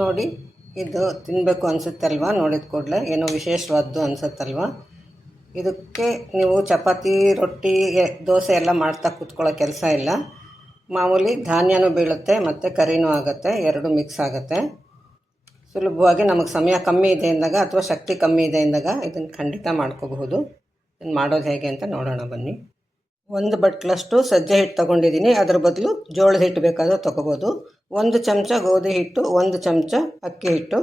ನೋಡಿ, ಇದು ತಿನ್ನಬೇಕು ಅನಿಸುತ್ತಲ್ವ? ನೋಡಿದ ಕೂಡಲೇ ಏನೋ ವಿಶೇಷವಾದ್ದು ಅನಿಸುತ್ತಲ್ವ? ಇದಕ್ಕೆ ನೀವು ಚಪಾತಿ, ರೊಟ್ಟಿ ದೋಸೆ ಎಲ್ಲ ಮಾಡ್ತಾ ಕೂತ್ಕೊಳ್ಳೋ ಕೆಲಸ ಇಲ್ಲ. ಮಾಮೂಲಿ ಧಾನ್ಯನೂ ಬೀಳುತ್ತೆ ಮತ್ತು ಕರಿನೂ ಆಗುತ್ತೆ, ಎರಡು ಮಿಕ್ಸ್ ಆಗುತ್ತೆ. ಸುಲಭವಾಗಿ ನಮಗೆ ಸಮಯ ಕಮ್ಮಿ ಇದೆ ಅಂದಾಗ ಅಥವಾ ಶಕ್ತಿ ಕಮ್ಮಿ ಇದೆ ಅಂದಾಗ ಇದನ್ನು ಖಂಡಿತ ಮಾಡ್ಕೋಬಹುದು. ಇದನ್ನು ಮಾಡೋದು ಹೇಗೆ ಅಂತ ನೋಡೋಣ ಬನ್ನಿ. ಒಂದು ಬಟ್ಲಷ್ಟು ಸಜ್ಜೆ ಹಿಟ್ಟು ತೊಗೊಂಡಿದ್ದೀನಿ. ಅದ್ರ ಬದಲು ಜೋಳದ ಹಿಟ್ಟು ಬೇಕಾದರೂ ತೊಗೋಬೋದು. ಒಂದು ಚಮಚ ಗೋಧಿ ಹಿಟ್ಟು, ಒಂದು ಚಮಚ ಅಕ್ಕಿ ಹಿಟ್ಟು,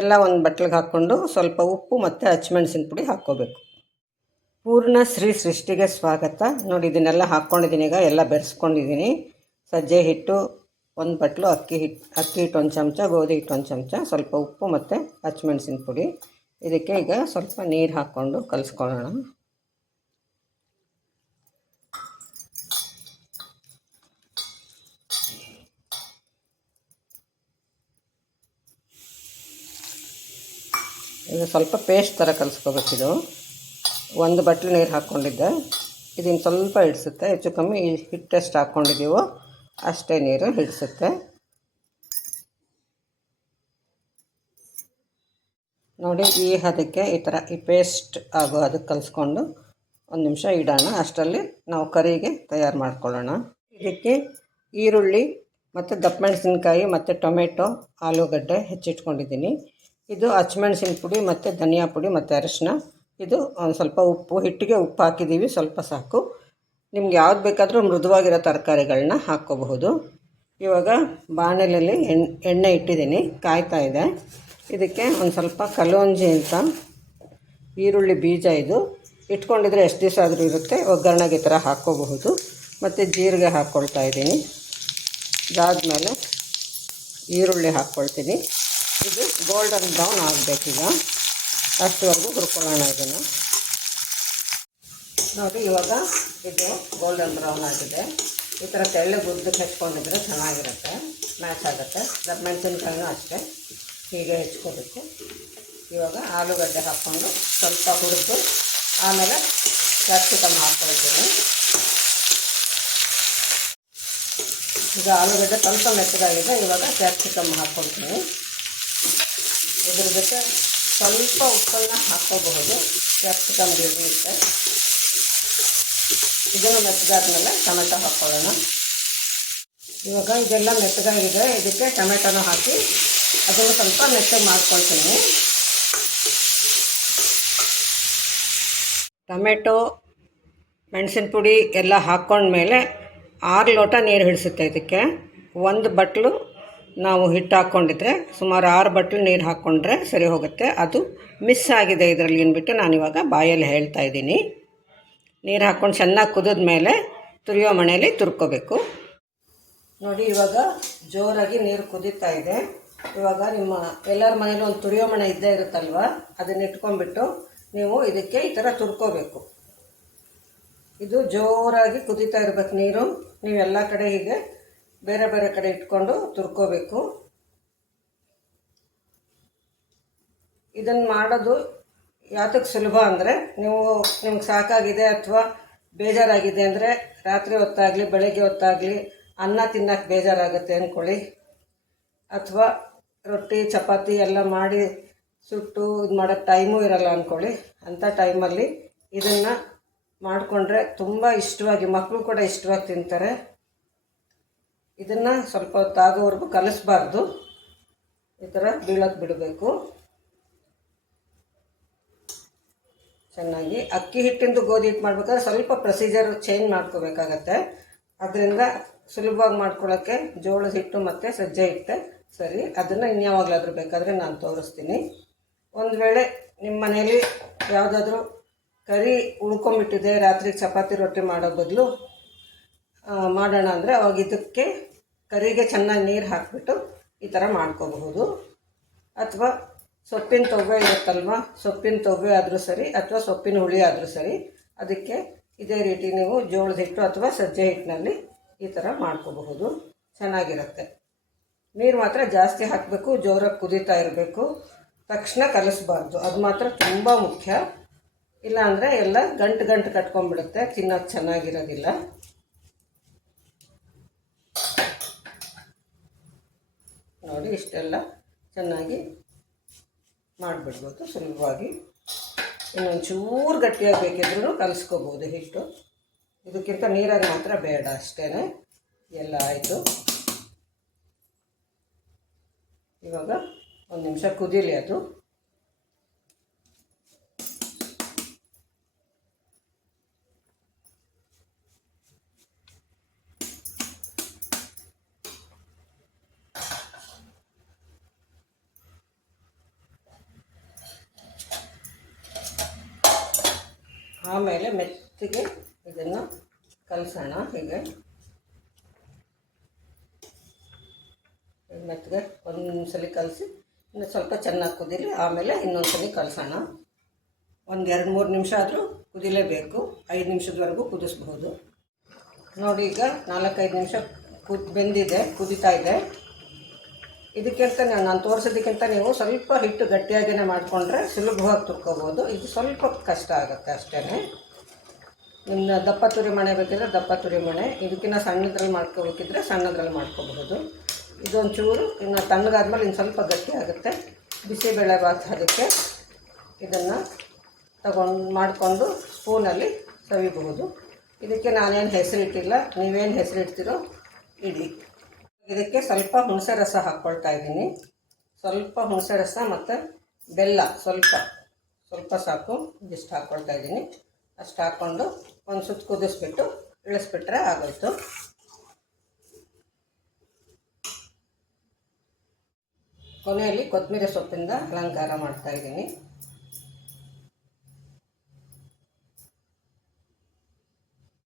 ಎಲ್ಲ ಒಂದು ಬಟ್ಲಿಗೆ ಹಾಕ್ಕೊಂಡು ಸ್ವಲ್ಪ ಉಪ್ಪು ಮತ್ತು ಹಚ್ಮೆಣ್ಸಿನ ಪುಡಿ ಹಾಕ್ಕೋಬೇಕು. ಪೂರ್ಣ ಶ್ರೀ ಸೃಷ್ಟಿಗೆ ಸ್ವಾಗತ. ನೋಡಿ, ಇದನ್ನೆಲ್ಲ ಹಾಕ್ಕೊಂಡಿದ್ದೀನಿ ಈಗ, ಎಲ್ಲ ಬೆರೆಸ್ಕೊಂಡಿದ್ದೀನಿ ಸಜ್ಜೆ ಹಿಟ್ಟು, ಒಂದು ಬಟ್ಲು ಅಕ್ಕಿ ಹಿಟ್ಟು ಅಕ್ಕಿ ಹಿಟ್ಟು ಒಂದು ಚಮಚ, ಗೋಧಿ ಹಿಟ್ಟು ಒಂದು ಚಮಚ, ಸ್ವಲ್ಪ ಉಪ್ಪು ಮತ್ತು ಹಚ್ಮೆಣ್ಸಿನ ಪುಡಿ. ಇದಕ್ಕೆ ಈಗ ಸ್ವಲ್ಪ ನೀರು ಹಾಕ್ಕೊಂಡು ಕಲಿಸ್ಕೊಳ್ಳೋಣ. ಈಗ ಸ್ವಲ್ಪ ಪೇಸ್ಟ್ ಥರ ಕಲಿಸ್ಕೋಬೇಕಿದು ಒಂದು ಬಟ್ಲು ನೀರು ಹಾಕ್ಕೊಂಡಿದ್ದೆ. ಇದನ್ನು ಸ್ವಲ್ಪ ಹಿಡಿಸುತ್ತೆ. ಹೆಚ್ಚು ಕಮ್ಮಿ ಹಿಟ್ಟೆಷ್ಟು ಹಾಕ್ಕೊಂಡಿದ್ದೀವೋ ಅಷ್ಟೇ ನೀರು ಹಿಡಿಸುತ್ತೆ. ನೋಡಿ, ಈ ಹದಕ್ಕೆ ಈ ಥರ ಈ ಪೇಸ್ಟ್ ಆಗೋ ಅದಕ್ಕೆ ಕಲಿಸ್ಕೊಂಡು ಒಂದು ನಿಮಿಷ ಇಡೋಣ. ಅಷ್ಟರಲ್ಲಿ ನಾವು ಕರಿಗೆ ತಯಾರು ಮಾಡ್ಕೊಳ್ಳೋಣ. ಇದಕ್ಕೆ ಈರುಳ್ಳಿ ಮತ್ತು ದಪ್ಪ ಮೆಣಸಿನ್ಕಾಯಿ ಮತ್ತು ಟೊಮೆಟೊ, ಆಲೂಗಡ್ಡೆ ಹೆಚ್ಚಿಟ್ಕೊಂಡಿದ್ದೀನಿ. ಇದು ಹಚ್ಮೆಣ್ಸಿನ ಪುಡಿ ಮತ್ತು ಧನಿಯಾ ಪುಡಿ ಮತ್ತು ಅರಿಶಿನ ಇದು ಒಂದು ಸ್ವಲ್ಪ ಉಪ್ಪು, ಹಿಟ್ಟಿಗೆ ಉಪ್ಪು ಹಾಕಿದ್ದೀವಿ, ಸ್ವಲ್ಪ ಸಾಕು. ನಿಮ್ಗೆ ಯಾವ್ದು ಬೇಕಾದರೂ ಮೃದುವಾಗಿರೋ ತರಕಾರಿಗಳನ್ನ ಹಾಕ್ಕೋಬಹುದು. ಇವಾಗ ಬಾಣಲೆಯಲ್ಲಿ ಎಣ್ಣೆ ಎಣ್ಣೆ ಇಟ್ಟಿದ್ದೀನಿ, ಕಾಯ್ತಾ ಇದೆ. ಇದಕ್ಕೆ ಒಂದು ಸ್ವಲ್ಪ ಕಲೋಂಜಿ ಅಂತ, ಈರುಳ್ಳಿ ಬೀಜ ಇದು. ಇಟ್ಕೊಂಡಿದ್ರೆ ಎಷ್ಟು ದಿವಸ ಆದರೂ ಇರುತ್ತೆ, ಒಗ್ಗರಣೆಗೆ ಈ ಥರ ಹಾಕ್ಕೋಬಹುದು. ಮತ್ತು ಜೀರಿಗೆ ಹಾಕ್ಕೊಳ್ತಾ ಇದ್ದೀನಿ. ಇದಾದಮೇಲೆ ಈರುಳ್ಳಿ ಹಾಕ್ಕೊಳ್ತೀನಿ. ಇದು ಗೋಲ್ಡನ್ ಬ್ರೌನ್ ಆಗಬೇಕೀಗ ಅಷ್ಟುವರೆಗೂ ಹುರ್ಕೊಳ್ಳೋಣ ಇದನ್ನು. ನೋಡಿ, ಇವಾಗ ಇದು ಗೋಲ್ಡನ್ ಬ್ರೌನ್ ಆಗಿದೆ. ಈ ಥರ ತೆಳ್ಳಗೆ ಉದ್ದಕ್ಕೆ ಹೆಚ್ಕೊಂಡಿದ್ರೆ ಚೆನ್ನಾಗಿರುತ್ತೆ. ಮ್ಯಾಚ್ ಆಗುತ್ತೆ. ಮೆಣಸಿನ್ಕಾಯಿನೂ ಅಷ್ಟೇ. ಹೀಗೆ ಹೆಚ್ಕೋಬೇಕು. ಇವಾಗ ಆಲೂಗಡ್ಡೆ ಹಾಕ್ಕೊಂಡು ಸ್ವಲ್ಪ ಹುರಿದು ಆಮೇಲೆ ಕ್ಯಾಪ್ಸಿಕಮ್ ಹಾಕ್ಕೊಳ್ತೀನಿ ಈಗ ಆಲೂಗಡ್ಡೆ ಸ್ವಲ್ಪ ಮೆತ್ತಗಾಗಿದೆ. ಇವಾಗ ಕ್ಯಾಪ್ಸಿಕಮ್ ಹಾಕ್ಕೊಳ್ತೀನಿ ಇದ್ರ ಜೊತೆ ಸ್ವಲ್ಪ ಉಪ್ಪನ್ನ ಹಾಕೋಬಹುದು. ಕ್ಯಾಪ್ಸಿಕಮ್ ಹಿಡಿಯುತ್ತೆ ಇದನ್ನು ಮೆತ್ತಗಾದ್ಮೇಲೆ ಟೊಮೆಟೊ ಹಾಕ್ಕೊಳ್ಳೋಣ ಇವಾಗ ಇದೆಲ್ಲ ಮೆತ್ತಗಾಗಿದೆ. ಇದಕ್ಕೆ ಟೊಮೆಟೊನ ಹಾಕಿ ಅದನ್ನು ಸ್ವಲ್ಪ ಮೆತ್ತಗೆ ಮಾಡ್ಕೊಳ್ತೀನಿ. ಟೊಮೆಟೊ, ಮೆಣಸಿನ ಪುಡಿ ಎಲ್ಲ ಹಾಕ್ಕೊಂಡ್ಮೇಲೆ ಆರು ಲೋಟ ನೀರು ಹಿಡಿಸುತ್ತೆ ಇದಕ್ಕೆ. ಒಂದು ಬಟ್ಲು ನಾವು ಹಿಟ್ಟು ಹಾಕ್ಕೊಂಡಿದ್ರೆ ಸುಮಾರು ಆರು ಬಟ್ಲು ನೀರು ಹಾಕ್ಕೊಂಡ್ರೆ ಸರಿ ಹೋಗುತ್ತೆ. ಅದು ಮಿಸ್ ಆಗಿದೆ ಇದರಲ್ಲಿ ಅಂದ್ಬಿಟ್ಟು ನಾನಿವಾಗ ಬಾಯಲ್ಲಿ ಹೇಳ್ತಾ ಇದ್ದೀನಿ. ನೀರು ಹಾಕ್ಕೊಂಡು ಚೆನ್ನಾಗಿ ಕುದಿದ ಮೇಲೆ ತುರಿಯೋ ಮಣೆಯಲ್ಲಿ ತುರ್ಕೋಬೇಕು. ನೋಡಿ, ಇವಾಗ ಜೋರಾಗಿ ನೀರು ಕುದೀತಾ ಇದೆ. ಇವಾಗ ನಿಮ್ಮ ಎಲ್ಲರ ಮನೇಲಿ ಒಂದು ತುರಿಯೋ ಮಣೆ ಇದ್ದೇ ಇರುತ್ತಲ್ವ? ಅದನ್ನ ಇಟ್ಕೊಂಡ್ಬಿಟ್ಟು ನೀವು ಇದಕ್ಕೆ ಈ ಥರ ತುರ್ಕೋಬೇಕು. ಇದು ಜೋರಾಗಿ ಕುದೀತಾ ಇರಬೇಕು ನೀರು. ನೀವು ಎಲ್ಲ ಕಡೆ ಹೀಗೆ ಬೇರೆ ಬೇರೆ ಕಡೆ ಇಟ್ಕೊಂಡು ತುರ್ಕೋಬೇಕು. ಇದನ್ನು ಮಾಡೋದು ಯಾತಕ್ಕೆ ಸುಲಭ ಅಂದರೆ ನೀವು ನಿಮ್ಗೆ ಸಾಕಾಗಿದೆ ಅಥವಾ ಬೇಜಾರಾಗಿದೆ ಅಂದರೆ ರಾತ್ರಿ ಹೊತ್ತಾಗಲಿ, ಬೆಳಗ್ಗೆ ಹೊತ್ತಾಗಲಿ ಅನ್ನ ತಿನ್ನಕ್ಕೆ ಬೇಜಾರಾಗುತ್ತೆ ಅಂದ್ಕೊಳ್ಳಿ ಅಥವಾ ರೊಟ್ಟಿ, ಚಪಾತಿ ಎಲ್ಲ ಮಾಡಿ ಸುಟ್ಟು ಇದು ಮಾಡೋಕ್ಕೆ ಟೈಮೂ ಇರಲ್ಲ ಅಂದ್ಕೊಳ್ಳಿ ಅಂಥ ಟೈಮಲ್ಲಿ ಇದನ್ನು ಮಾಡಿಕೊಂಡ್ರೆ ತುಂಬ ಇಷ್ಟವಾಗಿ ಮಕ್ಕಳು ಕೂಡ ಇಷ್ಟವಾಗಿ ತಿಂತಾರೆ. ಇದನ್ನು ಸ್ವಲ್ಪ ಹೊತ್ತಾಗೋವರೆಗೂ ಕಲಿಸ್ಬಾರ್ದು. ಈ ಥರ ಬೀಳಕ್ಕೆ ಬಿಡಬೇಕು. ಚೆನ್ನಾಗಿ ಅಕ್ಕಿ ಹಿಟ್ಟಿಂದು ಗೋಧಿ ಹಿಟ್ಟು ಮಾಡ್ಬೇಕಾದ್ರೆ ಸ್ವಲ್ಪ ಪ್ರೊಸೀಜರ್ ಚೇಂಜ್ ಮಾಡ್ಕೋಬೇಕಾಗತ್ತೆ. ಅದರಿಂದ ಸುಲಭವಾಗಿ ಮಾಡ್ಕೊಳ್ಳೋಕ್ಕೆ ಜೋಳದ ಹಿಟ್ಟು ಮತ್ತು ಸಜ್ಜೆ ಹಿಟ್ಟೆ ಸರಿ. ಅದನ್ನು ಇನ್ಯಾವಾಗಲಾದರೂ ಬೇಕಾದರೆ ನಾನು ತೋರಿಸ್ತೀನಿ. ಒಂದು ವೇಳೆ ನಿಮ್ಮ ಮನೇಲಿ ಯಾವುದಾದ್ರೂ ಕರಿ ಉಳ್ಕೊಂಬಿಟ್ಟಿದೆ, ರಾತ್ರಿ ಚಪಾತಿ ರೊಟ್ಟಿ ಮಾಡೋ ಬದಲು ಮಾಡೋಣ ಅಂದರೆ ಅವಾಗ ಇದಕ್ಕೆ ಕರಿಗೆ ಚೆನ್ನಾಗಿ ನೀರು ಹಾಕಿಬಿಟ್ಟು ಈ ಥರ ಮಾಡ್ಕೋಬಹುದು. ಅಥವಾ ಸೊಪ್ಪಿನ ತೊವ್ವೆ ಇರುತ್ತಲ್ವ, ಸೊಪ್ಪಿನ ತೊವ್ವೆ ಆದರೂ ಸರಿ, ಅಥವಾ ಸೊಪ್ಪಿನ ಹುಳಿ ಆದರೂ ಸರಿ, ಅದಕ್ಕೆ ಇದೇ ರೀತಿ ನೀವು ಜೋಳದ ಹಿಟ್ಟು ಅಥವಾ ಸಜ್ಜೆ ಹಿಟ್ಟಿನಲ್ಲಿ ಈ ಥರ ಮಾಡ್ಕೋಬಹುದು. ಚೆನ್ನಾಗಿರುತ್ತೆ. ನೀರು ಮಾತ್ರ ಜಾಸ್ತಿ ಹಾಕಬೇಕು, ಜೋರಾಗಿ ಕುದೀತಾ ಇರಬೇಕು. ತಕ್ಷಣ ಕಲಿಸ್ಬಾರ್ದು. ಅದು ಮಾತ್ರ ತುಂಬ ಮುಖ್ಯ. ಇಲ್ಲಾಂದರೆ ಎಲ್ಲ ಗಂಟು ಗಂಟು ಕಟ್ಕೊಂಡ್ಬಿಡುತ್ತೆ ತಿನ್ನೋದು ಚೆನ್ನಾಗಿರೋದಿಲ್ಲ. ನೋಡಿ ಇಷ್ಟೆಲ್ಲ ಚೆನ್ನಾಗಿ ಮಾಡಿಬಿಡ್ಬೋದು. ಸುಲಭವಾಗಿ. ಇನ್ನೊಂಚೂರು ಗಟ್ಟಿಯಾಗಿ ಬೇಕಿದ್ರೂ ಕಲಿಸ್ಕೋಬೋದು ಹಿಟ್ಟು. ಇದಕ್ಕಿಂತ ನೀರಾಗಿ ಮಾತ್ರ ಬೇಡ ಅಷ್ಟೇ ಎಲ್ಲ ಆಯಿತು. ಇವಾಗ ಒಂದು ನಿಮಿಷ ಕುದೀಲಿ ಅದು. ಆಮೇಲೆ ಮೆತ್ತಗೆ ಇದನ್ನು ಕಲಸೋಣ ಹೀಗೆ. ಮೆತ್ತಗೆ ಒಂದು ಸಲ ಕಲಸಿ, ಇನ್ನು ಸ್ವಲ್ಪ ಚೆನ್ನಾಗಿ ಕುದೀಲಿ, ಆಮೇಲೆ ಇನ್ನೊಂದು ಸಲ ಕಲಸೋಣ. ಒಂದು ಎರಡು ಮೂರು ನಿಮಿಷ ಆದರೂ ಕುದಿಲೇಬೇಕು. ಐದು ನಿಮಿಷದವರೆಗೂ ಕುದಿಸ್ಬಹುದು. ನೋಡಿ ಈಗ ನಾಲ್ಕೈದು ನಿಮಿಷ ಕುದ್ ಬೆಂದಿದೆ, ಕುದಿತಾ ಇದೆ. ಇದಕ್ಕಿಂತ ನೀವು ನಾನು ತೋರಿಸೋದಕ್ಕಿಂತ ನೀವು ಸ್ವಲ್ಪ ಹಿಟ್ಟು ಗಟ್ಟಿಯಾಗಿಯೇ ಮಾಡಿಕೊಂಡ್ರೆ ಸುಲಭವಾಗಿ ತುರ್ಕೋಬೋದು. ಇದು ಸ್ವಲ್ಪ ಕಷ್ಟ ಆಗುತ್ತೆ ಅಷ್ಟೇ ನಿಮ್ಮ ದಪ್ಪ ತುರಿ ಮಣೆ ಬೇಕಿದ್ರೆ ದಪ್ಪ ತುರಿ ಮಣೆ ಇದಕ್ಕಿಂತ ಸಣ್ಣದ್ರಲ್ಲಿ ಮಾಡ್ಕೋಬೇಕಿದ್ರೆ ಸಣ್ಣದ್ರಲ್ಲಿ ಮಾಡ್ಕೋಬಹುದು. ಇದೊಂಚೂರು, ಇನ್ನು ತಣ್ಣಗಾದ್ಮೇಲೆ ಇನ್ನು ಸ್ವಲ್ಪ ಗಟ್ಟಿ ಆಗುತ್ತೆ. ಬಿಸಿಬೇಳೆ ಬಾತ್ ಅದಕ್ಕೆ ಇದನ್ನು ತಗೊಂಡು ಮಾಡಿಕೊಂಡು ಸ್ಪೂನಲ್ಲಿ ಸವಿಬಹುದು. ಇದಕ್ಕೆ ನಾನೇನು ಹೆಸರಿಟ್ಟಿಲ್ಲ, ನೀವೇನು ಹೆಸರಿಡ್ತೀರೋ, ಇಡಿ. ಇದಕ್ಕೆ ಸ್ವಲ್ಪ ಹುಣಸೆ ರಸ ಹಾಕ್ಕೊಳ್ತಾ ಇದ್ದೀನಿ. ಸ್ವಲ್ಪ ಹುಣಸೆ ರಸ ಮತ್ತು ಬೆಲ್ಲ ಸ್ವಲ್ಪ ಸ್ವಲ್ಪ ಸಾಕು ಇದಿಷ್ಟು ಹಾಕ್ಕೊಳ್ತಾ ಇದ್ದೀನಿ. ಅಷ್ಟು ಹಾಕ್ಕೊಂಡು ಒಂದು ಸುತ್ತು ಕುದಿಸ್ಬಿಟ್ಟು ಇಳಿಸ್ಬಿಟ್ರೆ ಆಗೋಯ್ತು. ಕೊನೆಯಲ್ಲಿ ಕೊತ್ತಂಬರಿ ಸೊಪ್ಪಿಂದ ಅಲಂಕಾರ ಮಾಡ್ತಾ ಇದ್ದೀನಿ.